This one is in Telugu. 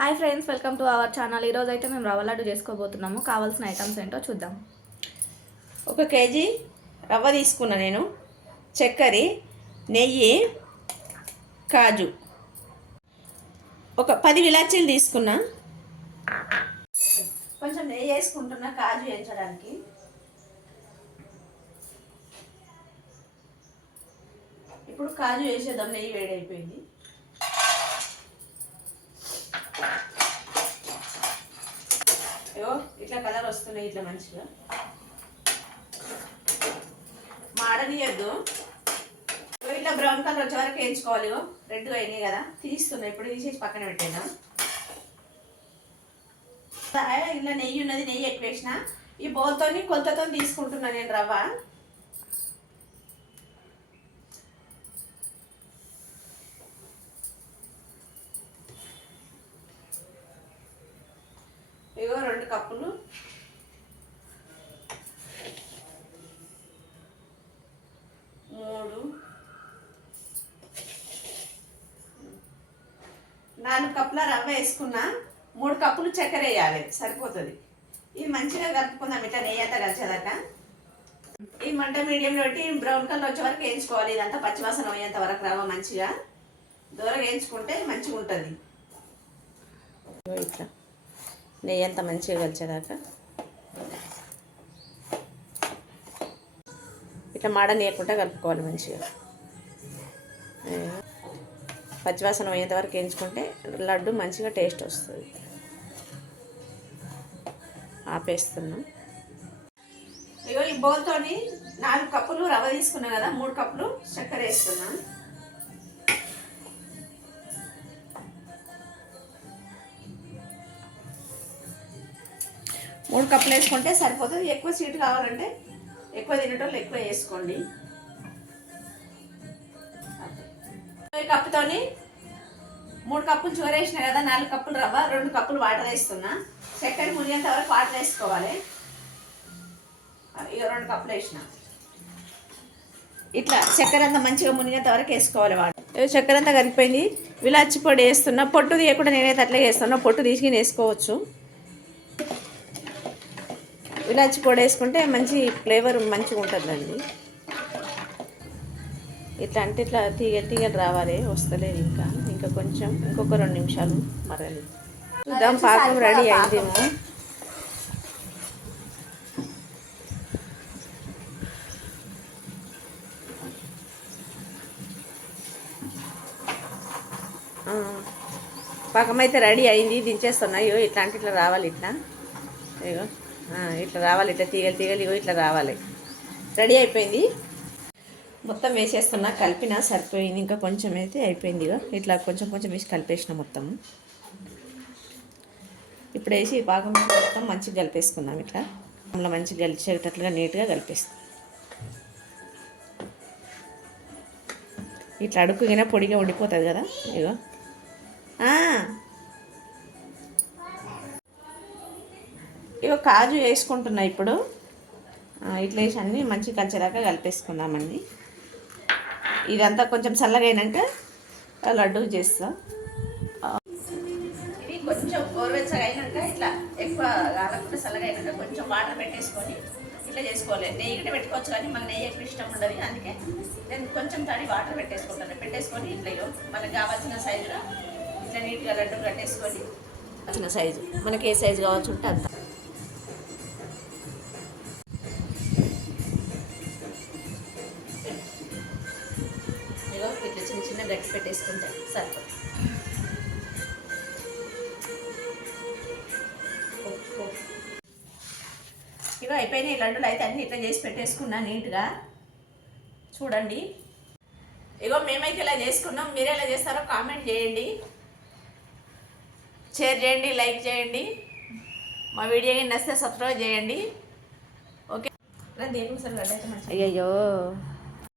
Hi friends welcome to our channel. ఈరోజు అయితే మేము రవ్వ లడ్డు చేసుకోబోతున్నాము. కావాల్సిన ఐటమ్స్ ఏంటో చూద్దాం. ఒక కేజీ రవ్వ తీసుకున్నా నేను. చక్కెర నెయ్యి కాజు. ఒక పది విలాచీలు తీసుకున్నా. కొంచెం నెయ్యి వేసుకుంటున్నా కాజు వేయించడానికి. ఇప్పుడు కాజు వేసేద్దాం నెయ్యి వేడైపోయింది. ఇట్లా కలర్ వస్తున్నాయి ఇట్లా మంచిగా. మాడనియద్దు. ఇట్లా బ్రౌన్ కలర్ వచ్చే వరకు వేయించుకోవాలి రెడ్ అయినాయి కదా. తీస్తున్నా ఇప్పుడు తీసేసి పక్కన పెట్టేద్దాం. ఇలా నెయ్యి ఉన్నది నెయ్యి ఎక్కువ వేసిన. ఈ బోల్తోని కొలతతో తీసుకుంటున్నా నేను రవ్వ. కప్పులు. మూడు. నాలుగు కప్పుల రవ్వ వేసుకున్నా మూడు కప్పులు చక్కెర వేయాలి సరిపోతుంది. ఇది మంచిగా కలుపుకుందాం ఇట్లా నెయ్యంతా కలిసేదాకా. ఈ మంట మీడియంలో పెట్టి బ్రౌన్ కలర్ వచ్చే వరకు వేయించుకోవాలి ఇదంతా పచ్చివాసన పోయేంత వరకు రవ్వ మంచిగా దూరం వేయించుకుంటే మంచిగా ఉంటుంది ఇట్లా. నెయ్యి అంతా మంచిగా కలిసేదాకా. ఇట్లా మాడనీయకుండా కలుపుకోవాలి మంచిగా. పచ్చివాసన పోయేంతవరకు ఎంచుకుంటే లడ్డు మంచిగా టేస్ట్ వస్తుంది. ఆపేస్తున్నాం. ఇగో ఈ బౌల్తోని నాలుగు కప్పులు రవ్వ తీసుకున్నా కదా మూడు కప్పులు చక్కెర వేస్తున్నాను మూడు కప్పులు వేసుకుంటే సరిపోతుంది. ఎక్కువ స్వీట్ కావాలంటే ఎక్కువ తినేటోళ్ళు ఎక్కువ వేసుకోండి. కప్పుతోని మూడు కప్పులు చూర వేసిన కదా నాలుగు కప్పులు రవ్వ రెండు కప్పులు వాటర్ వేస్తున్నా. చక్కెర మునిగేంత వరకు వాటర్ వేసుకోవాలి. ఇక రెండు కప్పులు వేసిన. ఇట్లా చక్కెర అంతా మంచిగా మునిగేంత వరకు వేసుకోవాలి వాటర్ చక్కెర అంతా కరిగిపోయింది. విలాచి పొడి వేస్తున్నా. పొట్టు తీయకుండా నేనైతే అట్లా వేస్తున్నా పొట్టు తీసుకుని వేసుకోవచ్చు. ఇలాచి పొడి వేసుకుంటే మంచి ఫ్లేవర్ మంచిగా ఉంటుందండి. ఇట్లా అంటే ఇట్లా తీగ తీగలు రావాలి వస్తలేదు ఇంకా. ఇంకా కొంచెం ఇంకొక రెండు నిమిషాలు మరలి చూద్దాం పాకం రెడీ అయిందేమో. పాకం అయితే రెడీ అయింది దించేస్తున్నా ఇగో ఇట్లా రావాలి ఇట్లా. ఇట్లా రావాలి ఇట్లా తీగలు తీగలు ఇగో ఇట్లా రావాలి. రెడీ అయిపోయింది? మొత్తం వేసేస్తున్నా కలిపినా సరిపోయింది ఇంకా కొంచెం అయితే అయిపోయింది ఇగో. ఇట్లా కొంచెం కొంచెం వేసి కలిపేసిన మొత్తం. ఇప్పుడు వేసి పాకం మొత్తం మంచిగా కలిపేసుకుందాం ఇట్లా. అందులో మంచిగా కలిసేటట్లుగా నీట్గా కలిపేస్తాం ఇట్లా అడుక్కుగా పొడిగా ఉండిపోతుంది కదా ఇగో. ఇగో కాజు వేసుకుంటున్నా ఇప్పుడు. ఇట్లా వేసి అన్నీ మంచి కలిసేదాకా కలిపేసుకుందామండి. ఇదంతా కొంచెం చల్లగా అయినాక ఆ లడ్డు చేస్తా. ఇది కొంచెం గోరువెచ్చగా అయినాక ఇట్లా ఎక్కువ కాలకుండా చల్లగా అయినాక కొంచెం వాటర్ పెట్టేసుకొని ఇట్లా చేసుకోవాలి. నెయ్యి కూడా పెట్టుకోవచ్చు కానీ మన నెయ్యి ఎక్కువ ఇష్టం ఉండదు. అందుకే నేను కొంచెం తడి వాటర్ పెట్టేసుకుంటాను. పెట్టేసుకొని ఇట్లా మనకు కావాల్సిన సైజులో ఇట్లా నీట్గా లడ్డు కట్టేసుకొని. వచ్చిన సైజు మనకి ఏ సైజు కావాల్సి ఉంటే అంత. గట్టి పెట్టేసుకుంటే సరిపోతుంది. ఇగో అయిపోయినాయి లడ్డులు అయితే అన్నీ ఇట్లా చేసి పెట్టేసుకున్నా నీట్గా. చూడండి. ఇగో మేమైతే ఇలా చేసుకున్నాం. మీరు ఎలా చేస్తారో కామెంట్ చేయండి. షేర్ చేయండి లైక్ చేయండి. మా వీడియోని నచ్చితే సబ్స్క్రైబ్ చేయండి. ఓకే. అయ్యయ్యో.